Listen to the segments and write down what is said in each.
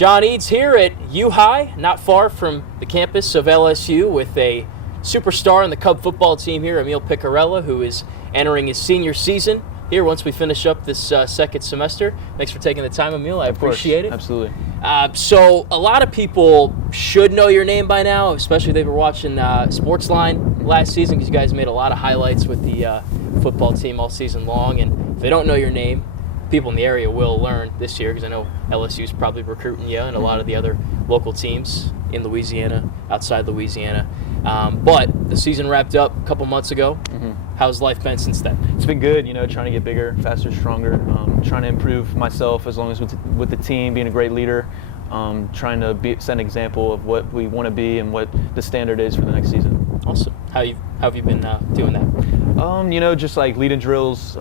John Eads here at U-High, not far from the campus of LSU, with a superstar on the Cub football team here, Emile Picarella, who is entering his senior season here once we finish up this second semester. Thanks for taking the time, Emile. I appreciate it. Absolutely. So a lot of people should know your name by now, especially if they were watching Sportsline last season, because you guys made a lot of highlights with the football team all season long. And if they don't know your name, people in the area will learn this year, because I know LSU is probably recruiting you and a lot of the other local teams in Louisiana, outside Louisiana. But the season wrapped up a couple months ago. How's life been since then? It's been good, trying to get bigger, faster, stronger, trying to improve myself as long as with the team, being a great leader, trying to set an example of what we want to be and what the standard is for the next season. Awesome. How have you been doing that? Just like leading drills,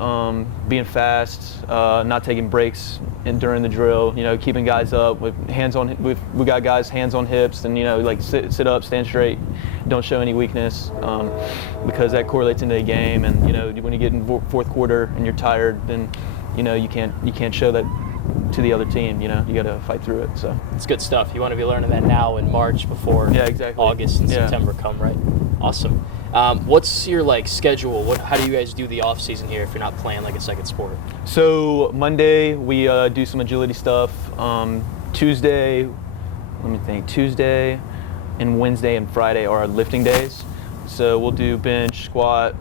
being fast, not taking breaks during the drill, keeping guys up with hands on. We got guys hands on hips, and like sit up, stand straight, don't show any weakness, because that correlates into the game. And when you get in fourth quarter and you're tired, then you can't show that to the other team. You got to fight through it. So it's good stuff. You want to be learning that now in March before August and September come, right? Awesome. What's your schedule? How do you guys do the off season here if you're not playing like a second sport? So Monday we do some agility stuff. Tuesday and Wednesday and Friday are our lifting days. So we'll do bench, squat,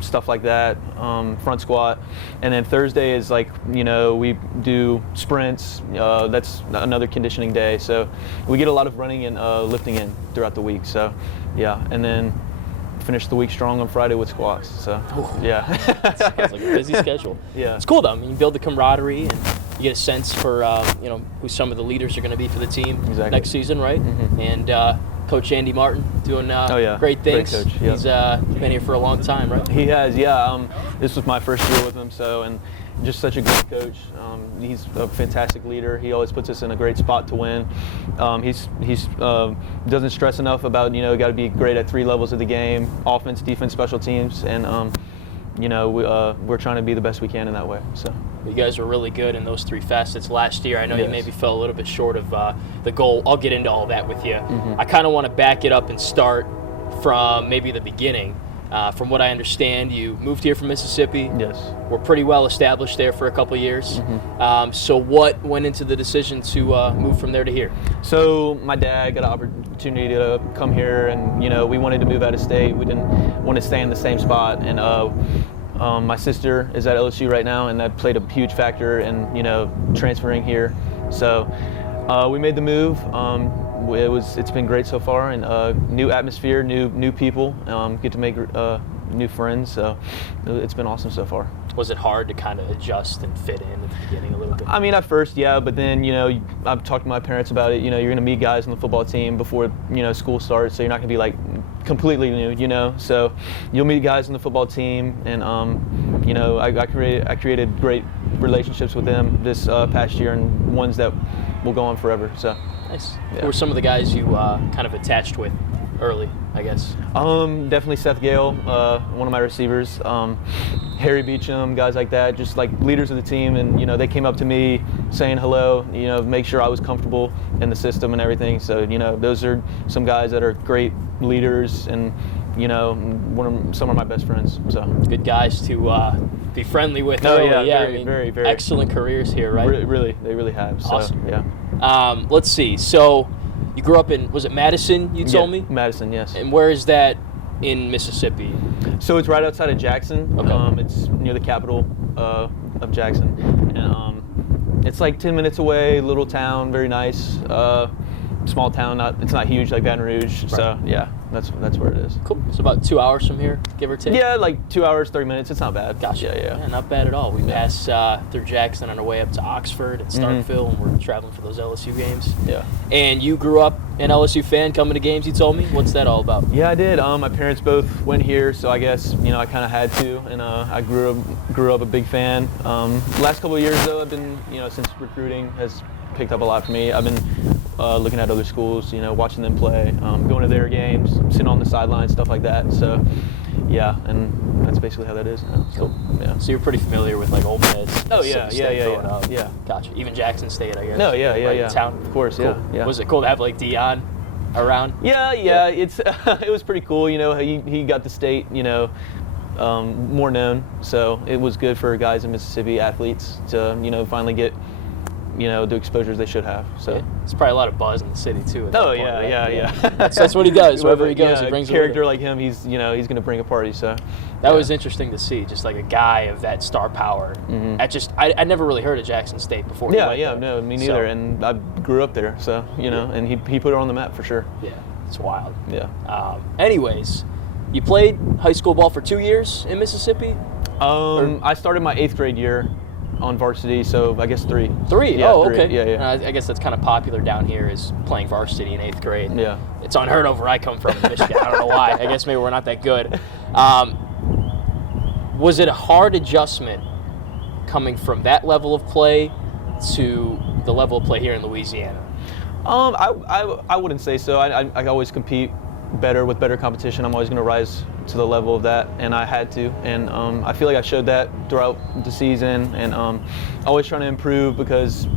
stuff like that, front squat. And then Thursday is we do sprints. That's another conditioning day. So we get a lot of running and lifting in throughout the week. So yeah, and then finish the week strong on Friday with squats. So yeah. Sounds like a busy schedule. Yeah. It's cool though. I mean, you build the camaraderie and you get a sense for who some of the leaders are going to be for the team next season, right? And Coach Andy Martin doing great things. Great coach. Yep. He's been here for a long time, right? He has, yeah. This was my first year with him, and just such a great coach. He's a fantastic leader. He always puts us in a great spot to win. He's doesn't stress enough about got to be great at 3 levels of the game: offense, defense, special teams, and we're trying to be the best we can in that way. So. You guys were really good in those 3 facets last year. I know you maybe fell a little bit short of the goal. I'll get into all that with you. I kind of want to back it up and start from maybe the beginning. From what I understand, you moved here from Mississippi. Yes. We're pretty well established there for a couple of years. So what went into the decision to move from there to here? So my dad got an opportunity to come here, and we wanted to move out of state. We didn't want to stay in the same spot, and my sister is at LSU right now, and that played a huge factor in transferring here. So we made the move. It's been great so far, and new atmosphere, new people, get to make new friends. So it's been awesome so far. Was it hard to kind of adjust and fit in at the beginning a little bit? I mean, at first, yeah, but then I've talked to my parents about it. You're going to meet guys on the football team before school starts, so you're not going to be completely new. So you'll meet guys on the football team, and I created great relationships with them this past year, and ones that will go on forever. So nice. Yeah. Who were some of the guys you kind of attached with early, I guess? Definitely Seth Gale, one of my receivers. Harry Beecham, guys like that, just leaders of the team, and they came up to me saying hello, make sure I was comfortable in the system and everything. So those are some guys that are great leaders, and some of my best friends. So good guys to be friendly with. Oh early. yeah, very very excellent careers here, right? Really, they really have. So, awesome. Yeah. Let's see. So you grew up in, was it Madison? You told me. Madison, yes. And where is that in Mississippi? So it's right outside of Jackson. Okay. It's near the capital of Jackson, and it's 10 minutes away. Little town, very nice. Small town. It's not huge like Baton Rouge. Right. So yeah, that's where it is. Cool. So about 2 hours from here, give or take. Yeah, 2 hours, 30 minutes. It's not bad. Gotcha. Yeah, not bad at all. We pass through Jackson on our way up to Oxford and Starkville, and we're traveling for those LSU games. Yeah. And you grew up an LSU fan, coming to games. You told me. What's that all about? Yeah, I did. My parents both went here, so I guess I kind of had to, and I grew up a big fan. Last couple of years though, I've been since recruiting has picked up a lot for me. I've been looking at other schools, watching them play, going to their games, sitting on the sidelines, stuff like that. So yeah, and that's basically how that is now. So, yeah. So you're pretty familiar with like Ole Miss. Oh yeah, Mississippi State growing up. yeah. Gotcha. Even Jackson State, I guess. No, yeah, right yeah. in town. Of course, Cool. yeah. Was it cool to have like Dion around? Yeah. It's it was pretty cool. You know, he got the state, you know, more known. So it was good for guys in Mississippi, athletes, to, you know, finally get, you know, the exposures they should have. So It's probably a lot of buzz in the city too. At that point, right? Yeah. That's what he does. Wherever he goes, he brings a character like him. He's going to bring a party. So that was interesting to see, just like a guy of that star power. I never really heard of Jackson State before. No, me neither. And I grew up there, so you know, and he put it on the map for sure. Yeah, it's wild. Yeah. Anyways, you played high school ball for 2 years in Mississippi. I started my 8th grade year on varsity, so I guess 3. 3? Yeah, oh, 3. okay. Yeah. I guess that's kind of popular down here, is playing varsity in 8th grade. Yeah. It's unheard of where I come from in Michigan. I don't know why. I guess maybe we're not that good. Was it a hard adjustment coming from that level of play to the level of play here in Louisiana? I wouldn't say so. I always compete better with better competition. I'm always going to rise to the level of that, and I had to. And I feel like I showed that throughout the season, and always trying to improve, because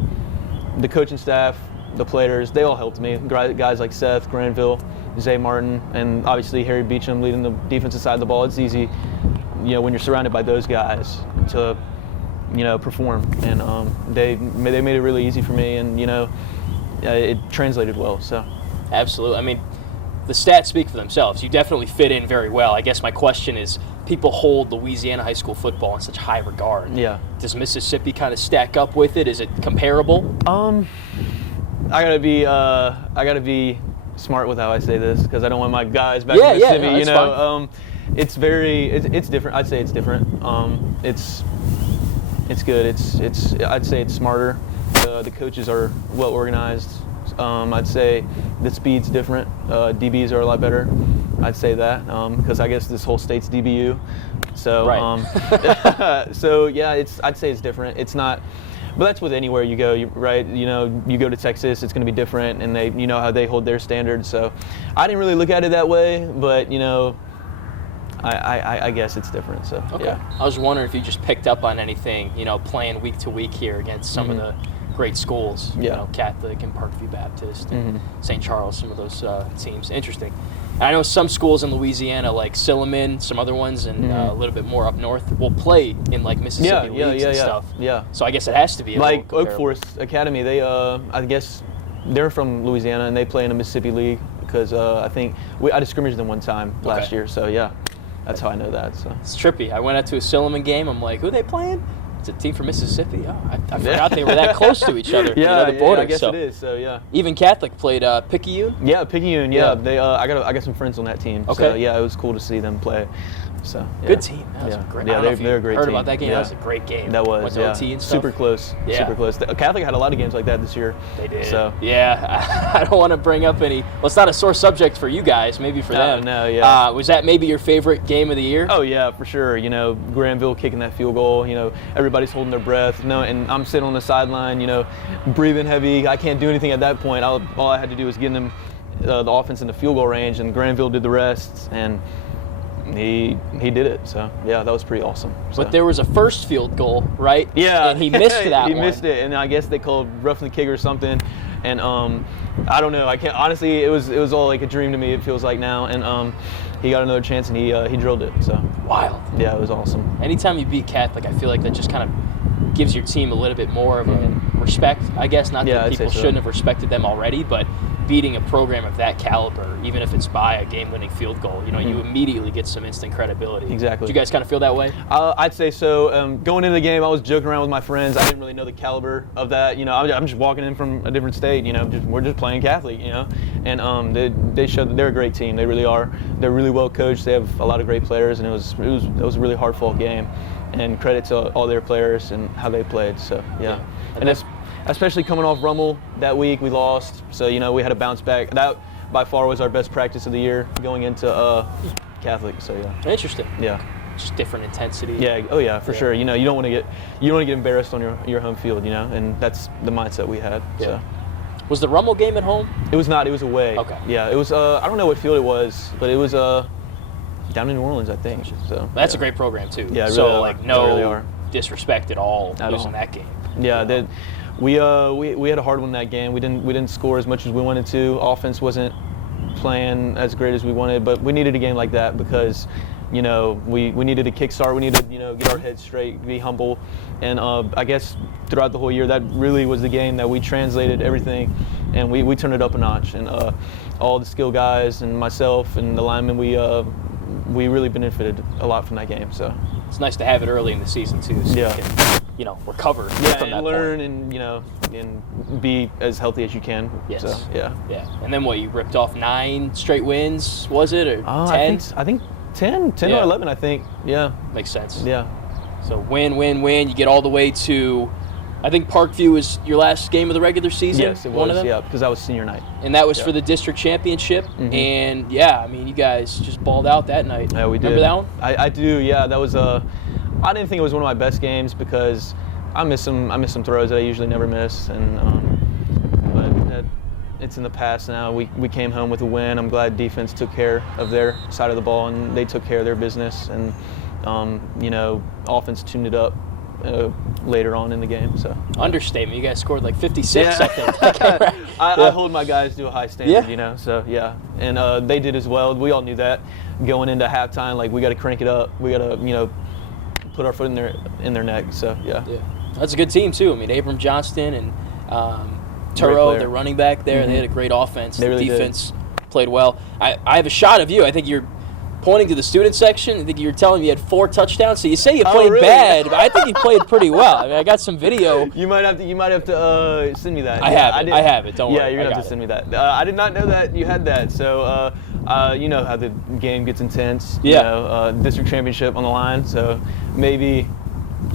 the coaching staff, the players, they all helped me. Guys like Seth, Granville, Zay Martin, and obviously Harry Beecham leading the defensive side of the ball. It's easy, you know, when you're surrounded by those guys to, you know, perform. And they made it really easy for me, and, you know, it translated well. So Absolutely. I mean, the stats speak for themselves. You definitely fit in very well. I guess my question is, people hold Louisiana high school football in such high regard. Yeah. Does Mississippi kind of stack up with it? Is it comparable? I gotta be smart with how I say this, because I don't want my guys back in Mississippi. No, you know, fine. it's different. I'd say it's different. It's good. I'd say it's smarter. The coaches are well organized. I'd say the speed's different. DBs are a lot better. I'd say that, because I guess this whole state's DBU. So, right. So yeah, I'd say it's different. It's not, but that's with anywhere you go, right? You know, you go to Texas, it's going to be different, and you know how they hold their standards. So, I didn't really look at it that way, but you know, I guess it's different. So, okay. Yeah. I was wondering if you just picked up on anything, you know, playing week to week here against some of the great schools, you know, Catholic and Parkview Baptist and St. Charles, some of those teams. Interesting. And I know some schools in Louisiana, like Silliman, some other ones, and a little bit more up north, will play in like Mississippi leagues and stuff. Yeah. So I guess it has to be like Oak Forest Academy. They, I guess, they're from Louisiana, and they play in a Mississippi league, because I think I just scrimmaged them one time last year. So yeah, that's how I know that. So it's trippy. I went out to a Silliman game. I'm like, who are they playing? It's a team from Mississippi. Oh, I forgot they were that close to each other. Yeah, the border. I guess it is. So yeah. Even Catholic played Picayune. Yeah, Picayune. Yeah, they. I got some friends on that team. Okay. So yeah, it was cool to see them play. So yeah. Good team. That was a great. Yeah, they're a great heard team. about that game. Yeah. That was a great game. That was. Went to OT and stuff. Super close. Yeah. Super close. The Catholic had a lot of games like that this year. They did. So yeah, I don't want to bring up any. Well, it's not a sore subject for you guys. Maybe for them. No. Yeah. Was that maybe your favorite game of the year? Oh yeah, for sure. You know, Granville kicking that field goal. You know, everybody's holding their breath. No, and I'm sitting on the sideline. You know, breathing heavy. I can't do anything at that point. All I had to do was get them the offense in the field goal range, and Granville did the rest. And he did it. So yeah, that was pretty awesome. So. But there was a first field goal, right? Yeah. And he missed that He one. missed it, and I guess they called roughing the kick or something. And I don't know. I can't honestly. It was all like a dream to me. It feels like now. And he got another chance, and he drilled it. So wild. Yeah, it was awesome. Anytime you beat Catholic, I feel like that just kind of gives your team a little bit more of a respect. I guess not that people shouldn't have respected them already, but beating a program of that caliber, even if it's by a game-winning field goal, you know, you immediately get some instant credibility. Exactly. Do you guys kind of feel that way? I'd say so. Going into the game, I was joking around with my friends. I didn't really know the caliber of that. You know, I'm just walking in from a different state. You know, we're just playing Catholic. You know, and they showed that they're a great team. They really are. They're really well coached. They have a lot of great players, and it was a really hard-fought game. And credit to all their players and how they played. So yeah. And that's especially coming off Rummel that week, we lost. So you know, we had to bounce back. That by far was our best practice of the year going into Catholic. So yeah. Interesting. Yeah. Just different intensity. Yeah. Oh yeah, for sure. You know, you don't want to get embarrassed on your home field. You know, and that's the mindset we had. Yeah. So. Was the Rummel game at home? It was not. It was away. Okay. Yeah. It was. I don't know what field it was, but it was. down in New Orleans, I think. So That's a great program too. Yeah, so really like are. no They really are. disrespect at all At losing all. that game. Yeah, we had a hard one that game. We didn't score as much as we wanted to. Offense wasn't playing as great as we wanted, but we needed a game like that because, we needed a kickstart. We needed to, get our heads straight, be humble, and I guess throughout the whole year that really was the game that we translated everything, and we turned it up a notch. And all the skill guys and myself and the linemen, we really benefited a lot from that game. So it's nice to have it early in the season too, so you can, recover from that and learn point. and be as healthy as you can. Yes. So, yeah. And then you ripped off 9 straight wins, was it, or 10? I think 10 or 11, I think. Yeah. Makes sense. Yeah. So win. You get all the way to, I think Parkview was your last game of the regular season. Yes, it was. One of them? Yeah, because that was senior night. And that was for the district championship. Mm-hmm. And you guys just balled out that night. Yeah, we did. Remember that one? I do. Yeah, that was I didn't think it was one of my best games because I miss some throws that I usually never miss, and but it's in the past now. We came home with a win. I'm glad defense took care of their side of the ball and they took care of their business, and offense tuned it up later on in the game. So understatement. You guys scored like 56, I think. I hold my guys to a high standard, So yeah, and they did as well. We all knew that going into halftime. Like, we got to crank it up. We got to put our foot in their neck. So yeah. That's a good team too. I mean, Abram Johnston and Turo, their running back there. Mm-hmm. They had a great offense. They really defense played well. I have a shot of you. I think you're pointing to the student section. I think you were telling me you had 4 touchdowns. So you say you played bad, but I think you played pretty well. I mean, I got some video. You might have to send me that. I have it. Don't worry. Yeah, you're gonna have to send me that. I did not know that you had that. So you know how the game gets intense. District championship on the line. So maybe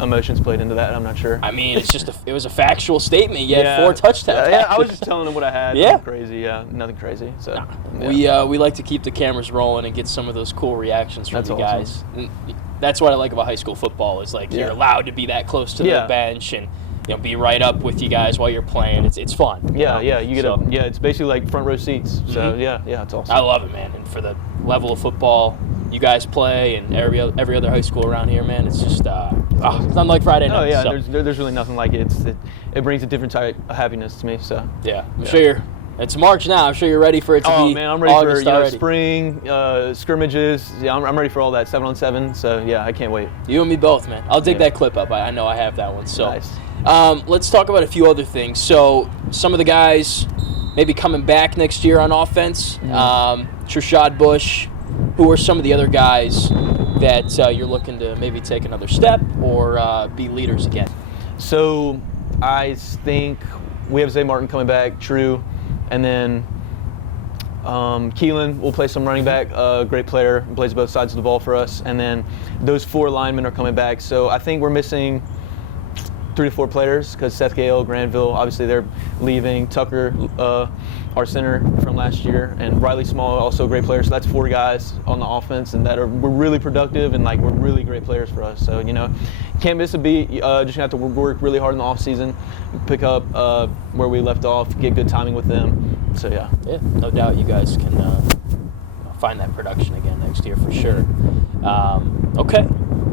emotions played into that. I'm not sure. I mean, it was a factual statement. You had 4 touchdowns. Yeah, I was just telling them what I had. Yeah. Nothing crazy. Yeah, nothing crazy. So we like to keep the cameras rolling and get some of those cool reactions from you guys. And that's what I like about high school football is you're allowed to be that close to the bench and be right up with you guys while you're playing. It's fun. Yeah, you get it's basically like front row seats. So it's awesome. I love it, man. And for the level of football you guys play and every other high school around here, man, it's just it's unlike Friday night. Oh yeah, so. There's really nothing like it. It brings a different type of happiness to me. So I'm sure it's March now. I'm sure you're ready for it to be. Oh man, I'm ready August for spring scrimmages. Yeah, I'm ready for all that 7-on-7. So yeah, I can't wait. You and me both, man. I'll dig that clip up. I know I have that one. So nice. Let's talk about a few other things. So some of the guys maybe coming back next year on offense. Trishad Bush. Who are some of the other guys that you're looking to maybe take another step or be leaders again? So I think we have Zay Martin coming back, true, and then Keelan will play some running back, great player, plays both sides of the ball for us, and then those 4 linemen are coming back. So I think we're missing 3 to 4 players because Seth Gale, Granville, obviously they're leaving. Tucker, our center from last year, and Riley Small, also a great player. So that's 4 guys on the offense, and we're really productive and we're really great players for us. So can't miss a beat. Just gonna have to work really hard in the off season, pick up where we left off, get good timing with them. So yeah, no doubt you guys can find that production again next year for sure. Okay.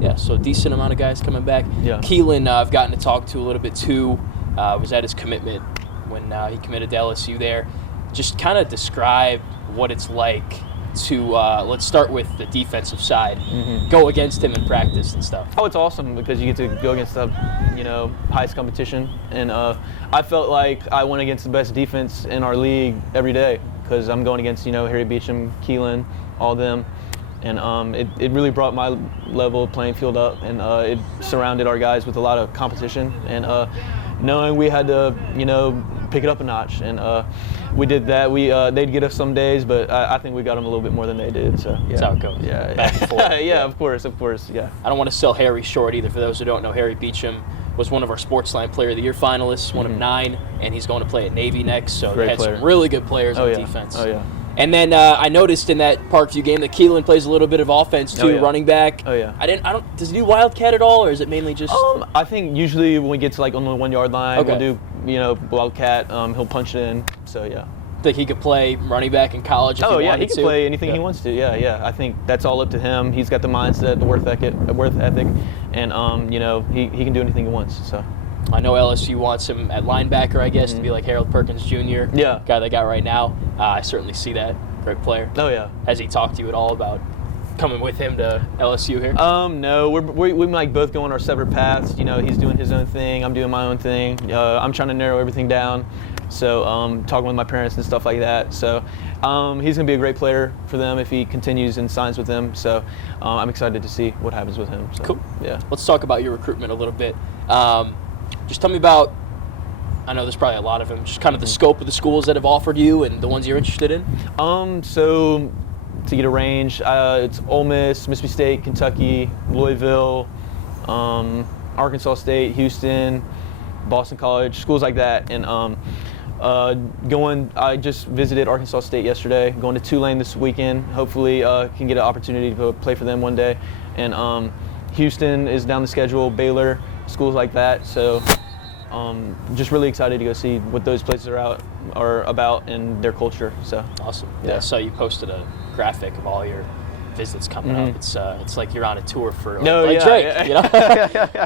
Yeah, so a decent amount of guys coming back. Yeah. Keelan, I've gotten to talk to a little bit too. Was at his commitment when he committed to LSU there. Just kind of describe what it's like to, let's start with the defensive side, go against him in practice and stuff. Oh, it's awesome because you get to go against the, highest competition. And I felt like I went against the best defense in our league every day because I'm going against, Harry Beecham, Keelan, all them. And it really brought my level of playing field up, and it surrounded our guys with a lot of competition. And knowing we had to, pick it up a notch, and we did that. They'd get us some days, but I think we got them a little bit more than they did. So that's how it goes. Yeah, back and forth. Yeah, of course. Yeah. I don't want to sell Harry short either. For those who don't know, Harry Beecham was one of our Sportsline Player of the Year finalists, one of 9, and he's going to play at Navy next. So they had some really good players on defense. Oh yeah. And then I noticed in that Parkview game that Keelan plays a little bit of offense too, running back. Oh yeah. Does he do Wildcat at all, or is it mainly just? I think usually when we get to on the 1 yard line, we'll do Wildcat. He'll punch it in. So yeah. Think he could play running back in college if he wanted to? He can play anything he wants to. Yeah. I think that's all up to him. He's got the mindset, the worth ethic, and he can do anything he wants. So. I know LSU wants him at linebacker, I guess, to be like Harold Perkins Jr. Yeah. Guy they got right now. I certainly see that. Great player. Oh yeah. Has he talked to you at all about coming with him to LSU here? No, we might both go on our separate paths. He's doing his own thing. I'm doing my own thing. I'm trying to narrow everything down. So talking with my parents and stuff like that. So he's going to be a great player for them if he continues and signs with them. So I'm excited to see what happens with him. So, cool. Yeah. Let's talk about your recruitment a little bit. Just tell me about, I know there's probably a lot of them, just kind of the scope of the schools that have offered you and the ones you're interested in. So to get a range, it's Ole Miss, Mississippi State, Kentucky, Louisville, Arkansas State, Houston, Boston College, schools like that. And I just visited Arkansas State yesterday, going to Tulane this weekend. Hopefully can get an opportunity to play for them one day. And Houston is down the schedule, Baylor, schools like that. So just really excited to go see what those places are about and their culture. So awesome. Yeah. So you posted a graphic of all your visits coming up. It's like you're on a tour for Drake.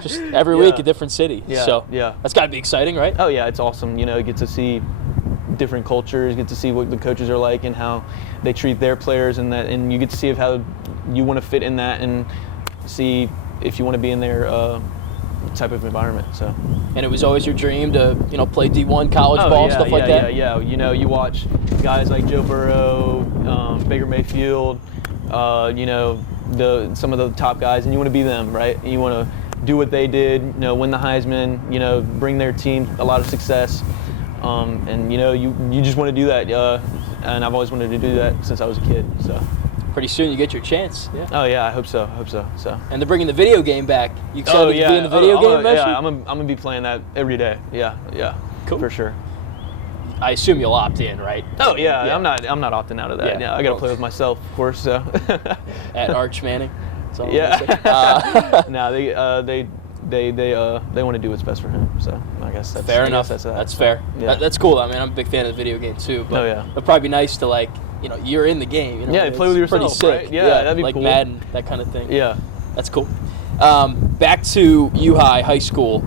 Just every week a different city. Yeah. So yeah. That's got to be exciting, right? Oh yeah, it's awesome. You get to see different cultures, get to see what the coaches are like and how they treat their players, and you get to see how you want to fit in that and see if you want to be in their type of environment. So. And it was always your dream to play D1 college ball, stuff like that? Yeah. You watch guys like Joe Burrow, Baker Mayfield, some of the top guys, and you want to be them, right? You want to do what they did, win the Heisman, bring their team a lot of success, and you just want to do that. And I've always wanted to do that since I was a kid. So. Pretty soon you get your chance. Yeah. Oh yeah, I hope so. So. And they're bringing the video game back. You excited to be in the video game eventually? Yeah, I'm gonna be playing that every day. Yeah. Cool. For sure. I assume you'll opt in, right? Oh yeah. I'm not opting out of that. Yeah, I gotta play with myself, of course. So. At Arch Manning. That's all No, they want to do what's best for him. So I guess that's fair enough. That's fair. Yeah. That's cool. I mean, I'm a big fan of the video game too. But it'd probably be nice to you're in the game. Yeah, play with yourself. Pretty sick. Right? Yeah, that'd be like cool. Madden, that kind of thing. Yeah, that's cool. Back to High School,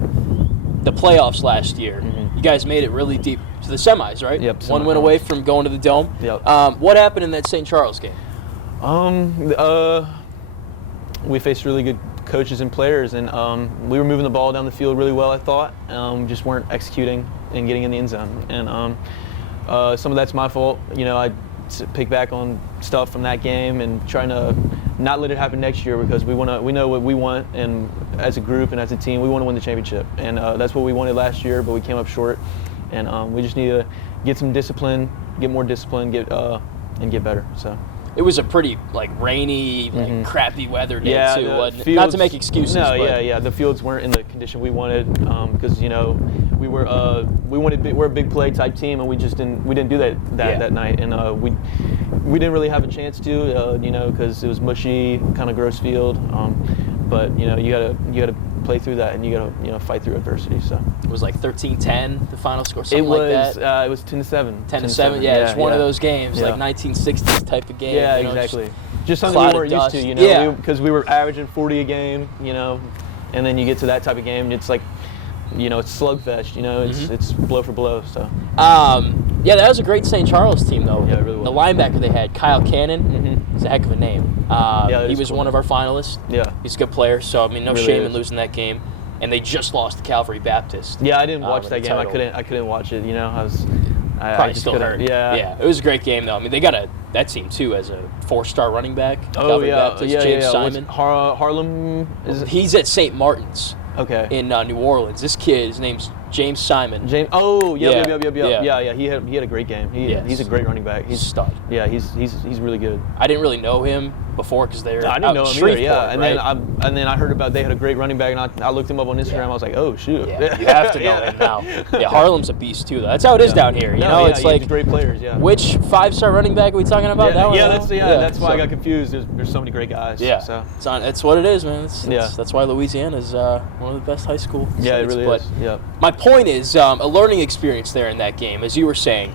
the playoffs last year. You guys made it really deep to the semis, right? Yep. One win away from going to the Dome. Yep. What happened in that St. Charles game? We faced really good coaches and players, and we were moving the ball down the field really well, I thought. Just weren't executing and getting in the end zone. And some of that's my fault. I pick back on stuff from that game and trying to not let it happen next year, because we know what we want, and as a group and as a team, we want to win the championship. And that's what we wanted last year, but we came up short. And we just need to get some discipline, get more discipline, and get better. So. It was a pretty rainy, crappy weather day too, wasn't it? Fields, not to make excuses. No, but yeah. The fields weren't in the condition we wanted, because we're a big play type team, and we didn't do that night, and we didn't really have a chance to, because it was mushy, kind of gross field. But you gotta play through that, and you gotta fight through adversity. So it was like 13-10 the final score, something like that. It was 10-7. 10-7. Yeah, it's one of those games, like 1960s type of game. Yeah, exactly. Just something we weren't used to, because we were averaging 40 a game, and then you get to that type of game, and it's like, it's slugfest. It's blow for blow. So. Yeah, that was a great St. Charles team, though. Yeah, it really was. The linebacker they had, Kyle Cannon, is a heck of a name. He was one of our finalists. Yeah. He's a good player, so no really shame in losing that game. And they just lost to Calvary Baptist. Yeah, I didn't watch that game. I couldn't watch it. I just still hurt. Yeah. It was a great game, though. I mean, they got that team too as a 4-star running back. Calvary Baptist, James Simon. Harlem He's at St. Martin's. Okay. In New Orleans. This kid, his name's James Simon. Yeah. He had a great game. He's a great running back. He's a stud. Yeah, he's really good. I didn't really know him before because they're I didn't know him either. Yeah, and right? then I heard about they had a great running back, and I looked him up on Instagram. I was like, oh shoot. Yeah, you have to know him now. Yeah, Harlem's a beast too, though. That's how it is down here. It's like great players. Yeah. Which 5-star running back are we talking about? That one? That's why I got confused. There's so many great guys. Yeah. So it's what it is, man. That's why Louisiana is one of the best high school. Yeah, it really is. Yeah. My point is a learning experience there in that game, as you were saying.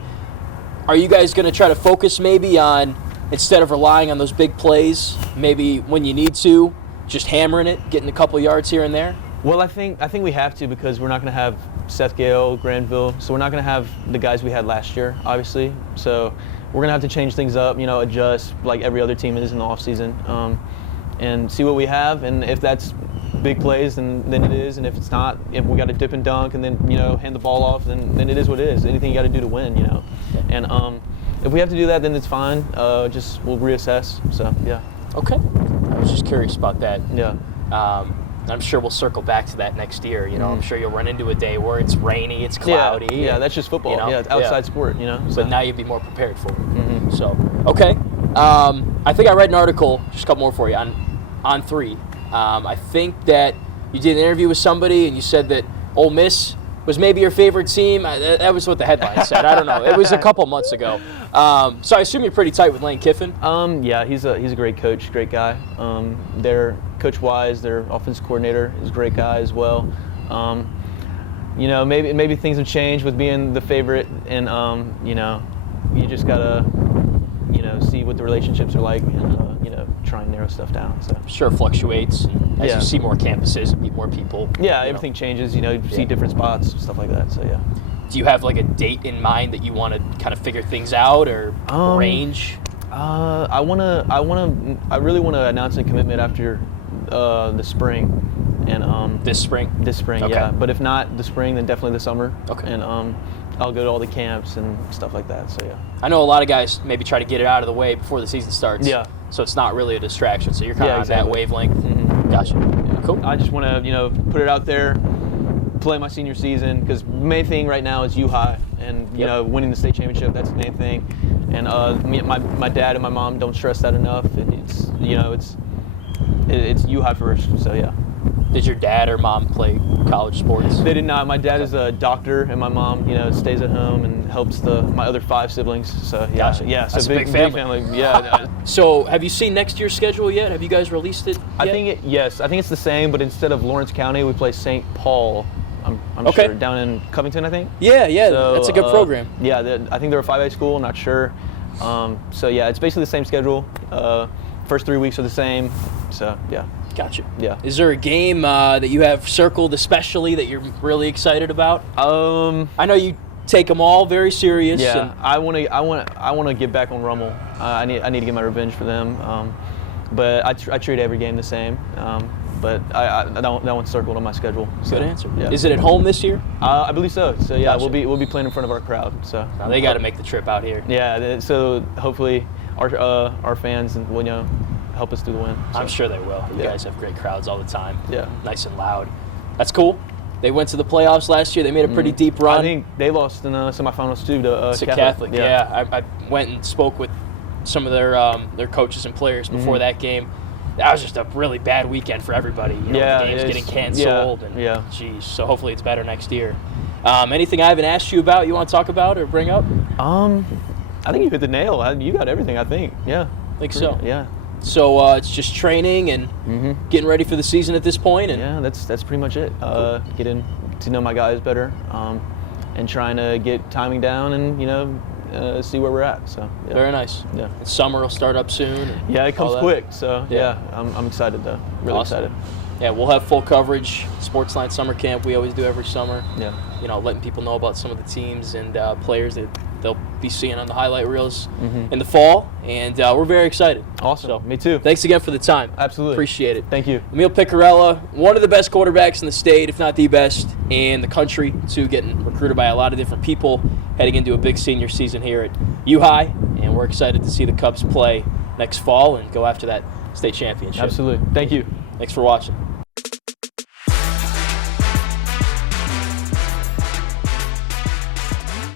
are you guys going to try to focus maybe on, instead of relying on those big plays, maybe when you need to, just hammering it, getting a couple yards here and there? Well, I think we have to, because we're not going to have Seth Gale, Granville, so we're not going to have the guys we had last year, obviously. So we're going to have to change things up, adjust like every other team is in the offseason, and see what we have. And if that's big plays, then it is. And if it's not, if we got to dip and dunk and then hand the ball off, then it is what it is. Anything you got to do to win, And if we have to do that, then it's fine. Just we'll reassess. So yeah. Okay. I was just curious about that. Yeah. I'm sure we'll circle back to that next year. I'm sure you'll run into a day where it's rainy, it's cloudy. Yeah, that's just football. It's outside sport. So. But now you'd be more prepared for it. So okay. I think I read an article, just a couple more for you, on 3. I think that you did an interview with somebody and you said that Ole Miss was maybe your favorite team. That was what the headline said. I don't know. It was a couple months ago. So I assume you're pretty tight with Lane Kiffin. Yeah, he's a great coach, great guy. Their coach Wise, their offensive coordinator, is a great guy as well. Maybe things have changed with being the favorite, and you just gotta see what the relationships are like, and try and narrow stuff down. So sure, fluctuates as you see more campuses and meet more people. Yeah, everything changes. You see different spots, stuff like that. So yeah. Do you have like a date in mind that you want to kind of figure things out, or range? I really want to announce a commitment after the spring, and this spring. This spring, okay. Yeah. But if not the spring, then definitely the summer. Okay. And I'll go to all the camps and stuff like that. So yeah. I know a lot of guys maybe try to get it out of the way before the season starts. Yeah. So it's not really a distraction. So you're kind of on that wavelength. Mm-hmm. Gotcha. Yeah. Cool. I just want to put it out there, play my senior season, because the main thing right now is U-High, and winning the state championship. That's the main thing. And my dad and my mom don't stress that enough. And it's U-High first. So yeah. Did your dad or mom play college sports? They did not. My dad is a doctor, and my mom, stays at home and helps my other 5 siblings. So yeah, gotcha. Yeah. So that's a big family. Yeah. So have you seen next year's schedule yet? Have you guys released it yet? I think it's the same, but instead of Lawrence County, we play St. Paul. I'm sure down in Covington, I think. Yeah. So, that's a good program. Yeah, I think they're a 5A school. I'm not sure. So yeah, it's basically the same schedule. First 3 weeks are the same. So yeah. Gotcha. Yeah. Is there a game that you have circled especially that you're really excited about? I know you take them all very serious. Yeah. I want to get back on Rummel. I need to get my revenge for them. But I treat every game the same. But that one's circled on my schedule. So, good answer. Yeah. Is it at home this year? I believe so. So yeah, gotcha. we'll be playing in front of our crowd. So now they got to make the trip out here. Yeah. So hopefully our fans will help us do the win. So. I'm sure they will. You guys have great crowds all the time. Yeah. Nice and loud. That's cool. They went to the playoffs last year. They made a pretty deep run. I think they lost in the semifinals too to Catholic. Yeah. I went and spoke with some of their coaches and players before that game. That was just a really bad weekend for everybody. The game's getting canceled. Geez, so hopefully it's better next year. Anything I haven't asked you about you want to talk about or bring up? I think you hit the nail. You got everything, I think. Yeah. Think so? Yeah. So it's just training and getting ready for the season at this point? And yeah, that's pretty much it. Getting to know my guys better and trying to get timing down and see where we're at. So yeah. Very nice. Yeah. And summer will start up soon. Yeah, it comes quick. So yeah, I'm excited though. Really excited. Yeah, we'll have full coverage. Sportsline summer camp we always do every summer. Yeah. Letting people know about some of the teams and players that they'll be seeing on the highlight reels in the fall, and we're very excited. Awesome. So, me too. Thanks again for the time. Absolutely. Appreciate it. Thank you. Emile Picarella, one of the best quarterbacks in the state, if not the best in the country, too, getting recruited by a lot of different people, heading into a big senior season here at U-High, and we're excited to see the Cubs play next fall and go after that state championship. Absolutely. Thank you. Thanks for watching.